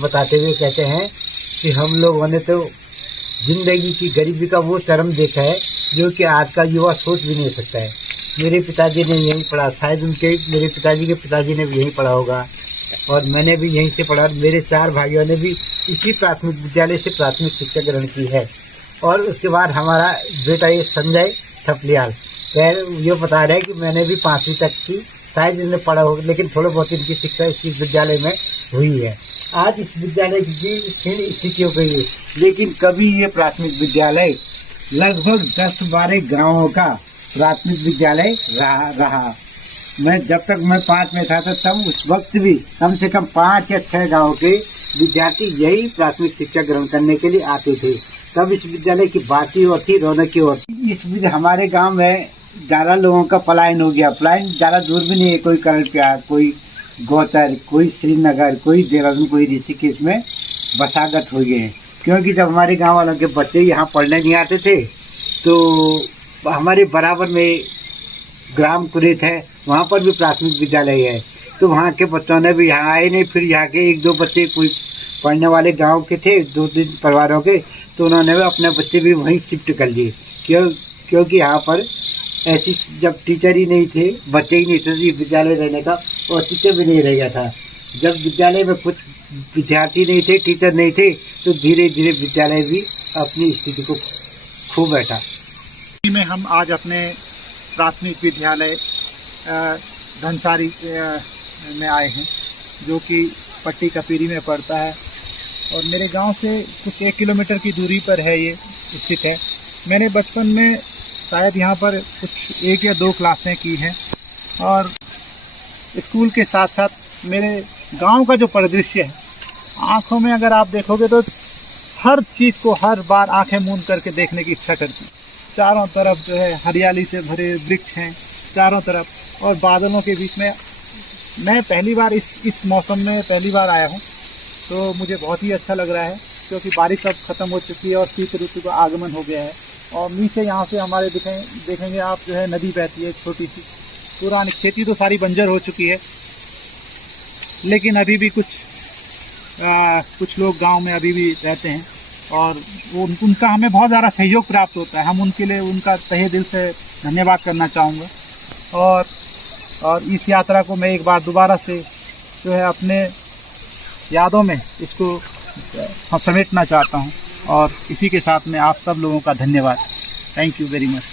बताते हुए कहते हैं कि हम लोगों ने तो जिंदगी की गरीबी का वो चरम देखा है जो कि आज का युवा सोच भी नहीं सकता है। मेरे पिताजी ने यहीं पढ़ा, शायद मेरे पिताजी के पिताजी ने भी यहीं पढ़ा होगा और मैंने भी यहीं से पढ़ा। मेरे 4 भाइयों ने भी इसी प्राथमिक विद्यालय से प्राथमिक शिक्षा ग्रहण की है। और उसके बाद हमारा बेटा ये संजय थपलियाल ये बता रहे हैं कि मैंने भी 5वीं तक की शायद इन्हें पढ़ा होगा, लेकिन थोड़ा बहुत इनकी शिक्षा इस विद्यालय में हुई है। आज इस विद्यालय की क्षीण स्थिति हो गई है, लेकिन कभी ये प्राथमिक विद्यालय लगभग 10-12 गांवों का प्राथमिक विद्यालय रहा। जब तक मैं 5 में था तब उस वक्त भी कम से कम 5 या 6 गाँव के विद्यार्थी यही प्राथमिक शिक्षा ग्रहण करने के लिए आते थे। तब इस विद्यालय की बात ही और थी, रौनक की और हमारे गांव में ज़्यादा लोगों का पलायन हो गया। पलायन ज़्यादा दूर भी नहीं है, कोई करड़प्यार, कोई गौतर, कोई श्रीनगर, कोई देहरादून, कोई ऋषिकेश में बसागत हो गए हैं। क्योंकि जब हमारे गांव वालों के बच्चे यहाँ पढ़ने नहीं आते थे तो हमारे बराबर में ग्राम कुरेत है, वहाँ पर भी प्राथमिक विद्यालय है। तो वहाँ के बच्चों ने भी यहाँ आए नहीं। फिर यहाँ के 1-2 बच्चे कोई पढ़ने वाले गांव के थे, 2-3 परिवारों के, तो उन्होंने भी अपने बच्चे भी वहीं शिफ्ट कर लिए। क्योंकि यहाँ पर ऐसी जब टीचर ही नहीं थे, बच्चे ही नहीं थे विद्यालय रहने का, और टीचर भी नहीं रह गया था। जब विद्यालय में कुछ विद्यार्थी नहीं थे, टीचर नहीं थे, तो धीरे धीरे विद्यालय भी अपनी स्थिति को खो बैठा। में हम आज अपने प्राथमिक विद्यालय धनसारी में आए हैं, जो कि पट्टी कपीरी में पड़ता है और मेरे गांव से कुछ 1 किलोमीटर की दूरी पर है ये स्थित है। मैंने बचपन में शायद यहाँ पर कुछ 1 या 2 क्लासें की हैं और स्कूल के साथ साथ मेरे गांव का जो परिदृश्य है, आँखों में अगर आप देखोगे तो हर चीज़ को हर बार आंखें मूंद करके देखने की इच्छा करती। चारों तरफ जो है हरियाली से भरे वृक्ष हैं चारों तरफ, और बादलों के बीच में मैं पहली बार इस मौसम में पहली बार आया हूँ, तो मुझे बहुत ही अच्छा लग रहा है। क्योंकि बारिश अब ख़त्म हो चुकी है और शीत ऋतु का आगमन हो गया है। और नीचे यहाँ से हमारे देखेंगे आप जो है नदी बहती है छोटी सी। पुरानी खेती तो सारी बंजर हो चुकी है, लेकिन अभी भी कुछ लोग गांव में अभी भी रहते हैं और उनका हमें बहुत ज़्यादा सहयोग प्राप्त होता है। हम उनके लिए उनका तहे दिल से धन्यवाद करना चाहूँगा। और इस यात्रा को मैं एक बार दोबारा से जो है अपने यादों में इसको समेटना चाहता हूँ और इसी के साथ में आप सब लोगों का धन्यवाद। Thank you very much.